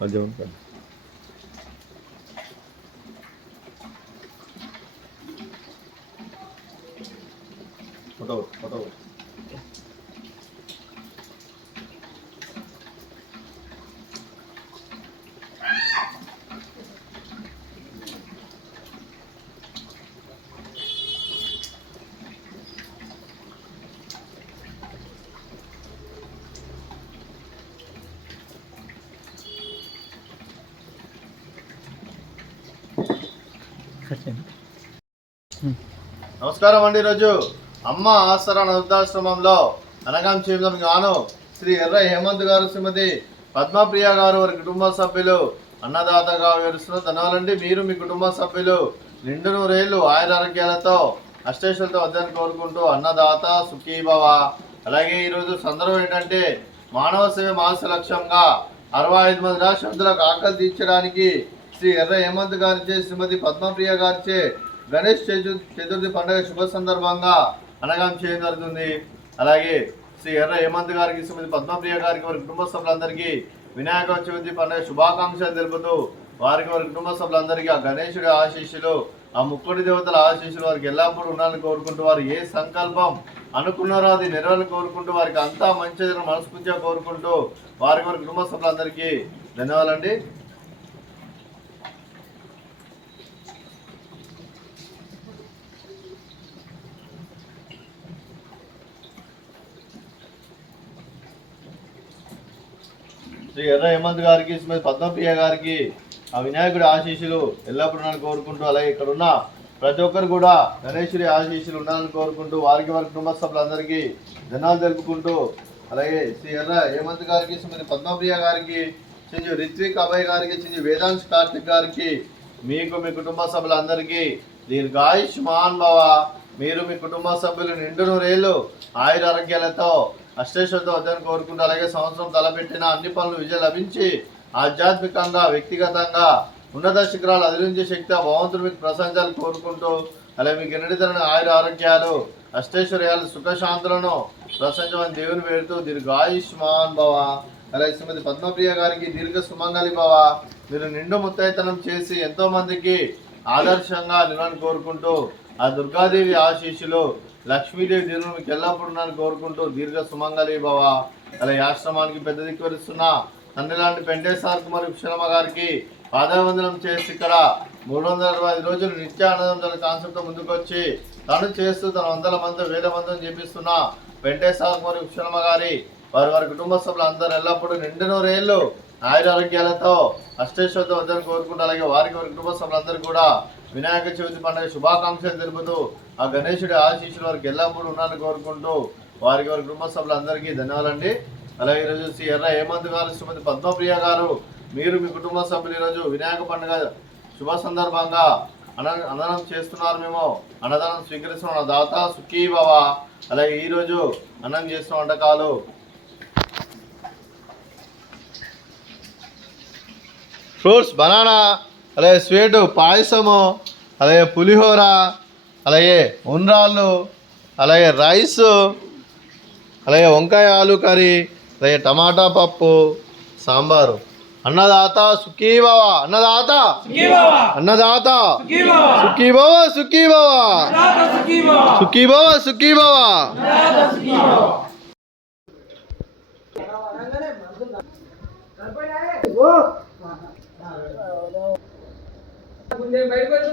మధ్య ఉంటాను. Photo photo నమస్కారం అండి. ఈరోజు అమ్మ ఆసరా వృద్ధాశ్రమంలో అనగాం చేయడం గాను శ్రీ ఎర్ర హేమంత్ గారు, శ్రీమతి పద్మప్రియ గారు వారి కుటుంబ సభ్యులు అన్నదాతగా వివరిస్తున్న ధన్యవాదాలండి. మీరు మీ కుటుంబ సభ్యులు నిండు నూరేళ్లు ఆయురారోగ్యాలతో అష్టేశ్వరులతో వద్దని కోరుకుంటూ అన్నదాత సుఖీభవ. అలాగే ఈరోజు సందర్భం ఏంటంటే మానవ సేవ మాస లక్ష్యంగా 65 మంది రాష్ట్రాలకు ఆకలి తీర్చడానికి శ్రీ ఎర్ర హేమంత్ గారిచే, శ్రీమతి పద్మప్రియ గారిచే గణేష్ చతుర్థి పండుగ శుభ సందర్భంగా అనగాం చేయడం జరుగుతుంది. అలాగే శ్రీ ఎర్ర హేమంత్ గారికి, శ్రీమతి పద్మప్రియ గారికి వారి కుటుంబ సభ్యులందరికీ వినాయక చవితి పండుగ శుభాకాంక్షలు తెలుపుతూ వారికి వారి కుటుంబ సభ్యులందరికీ ఆ గణేశుడి ఆశీస్సులు, ఆ ముక్కుడి దేవతల ఆశీస్సులు వారికి ఎల్లప్పుడూ ఉండాలని కోరుకుంటూ, వారు ఏ సంకల్పం అనుకున్నారో అది నెరవేర్ని కోరుకుంటూ, వారికి అంతా మంచి మనస్ఫూర్తిగా కోరుకుంటూ వారికి వారి కుటుంబ సభ్యులందరికీ ధన్యవాదాలండి. శ్రీ ఎర్ర హేమంత్ గారికి, శ్రీమతి పద్మప్రియ గారికి ఆ వినాయకుడి ఆశీస్సులు ఎల్లప్పుడూ ఉండాలని కోరుకుంటూ, అలాగే ఇక్కడ ఉన్న ప్రతి ఒక్కరు కూడా గణేశుడి ఆశీస్సులు ఉండాలని కోరుకుంటూ వారికి వారి కుటుంబ సభ్యులందరికీ ధన్యవాదాలు తెలుపుకుంటూ, అలాగే శ్రీ ఎర్ర హేమంత్ గారికి, శ్రీమతి పద్మప్రియ గారికి, చింజు రిత్విక్ అభయ్ గారికి, చింజు వేదాంశ్ కార్తిక్ గారికి, మీకు మీ కుటుంబ సభ్యులందరికీ దీర్ఘాయుష్మాన్ భవ. మీరు మీ కుటుంబ సభ్యులు నిండు నూరేళ్లు ఆయురారోగ్యాలతో అష్టేశ్వరులతో వద్దని కోరుకుంటూ, అలాగే సంవత్సరం తలపెట్టిన అన్ని పనులు విజయం లభించి ఆధ్యాత్మికంగా వ్యక్తిగతంగా ఉన్నత శిఖరాలు అధిరించే శక్తి ఆ భగవంతుడు మీకు ప్రశంసాలు కోరుకుంటూ, అలాగే మీకు ఎన్నడితరని ఆయుర ఆరోగ్యాలు అష్టైశ్వర్యాలు సుఖశాంతులను ప్రశంసమని దేవుని వేడుతూ దీర్ఘాయుష్మాన్ భవ. అలాగే శ్రీమతి పద్మప్రియ గారికి దీర్ఘ సుమంగళి భవ. మీరు నిండు ముత్తైతనం చేసి ఎంతో మందికి ఆదర్శంగా నిలవని కోరుకుంటూ, ఆ దుర్గాదేవి ఆశీస్సులు, లక్ష్మీదేవి దేవుని మీకు ఎల్లప్పుడూ ఉన్నాను కోరుకుంటూ దీర్ఘ సుమంగళి భవ. అలాగే ఆశ్రమానికి పెద్ద దిక్కువరిస్తున్న తండ్రి లాంటి పెంటేశ్వర కుమార్ విశ్వమ్మ గారికి పాదావందనం చేసి ఇక్కడ 365 రోజులు నిత్యానందం కాన్సెప్ట్ ముందుకు వచ్చి తను చేస్తూ తన వందల మంది వేల మందిని చేపిస్తున్న పెంటేశ్వర కుమార్ విశ్వమ్మ గారి వారి వారి కుటుంబ సభ్యులు అందరూ ఎల్లప్పుడూ నిండు నూరేళ్లు ఆయురారోగ్యాలతో అష్టేశ్వరులతో వద్దని కోరుకుంటూ, అలాగే వారికి వారి కుటుంబ సభ్యులందరూ కూడా వినాయక చవితి పండుగ శుభాకాంక్షలు తెలుపుతూ ఆ గణేశుడి ఆశీస్సులు వారికి ఎల్లప్పుడూ ఉన్నారని కోరుకుంటూ వారికి వారి కుటుంబ సభ్యులందరికీ ధన్యవాదాలండి. అలాగే ఈరోజు శ్రీ ఎర్ర హేమంత్ గారు, శ్రీమతి పద్మప్రియ గారు, మీరు మీ కుటుంబ సభ్యులు ఈరోజు వినాయక పండుగ శుభ సందర్భంగా అన్నదానం చేస్తున్నారు. మేము అన్నదానం స్వీకరిస్తున్న దాత సుఖీభవ. అలాగే ఈరోజు అన్నం చేస్తున్న వంటకాలు ఫ్రూట్స్, బనానా, అలాగే స్వీటు, పాయసము, అలాగే పులిహోర, అలాగే ఉండ్రాళ్ళు, అలాగే రైస్, అలాగే వంకాయ ఆలు కర్రీ, అలాగే టమాటా పప్పు, సాంబారు. అన్నదాత సుఖీభవ, అన్నదాత అన్నదాత సుఖీభవ, సుఖీభవ, సుఖీభవ, సుఖీభవ. బయటకు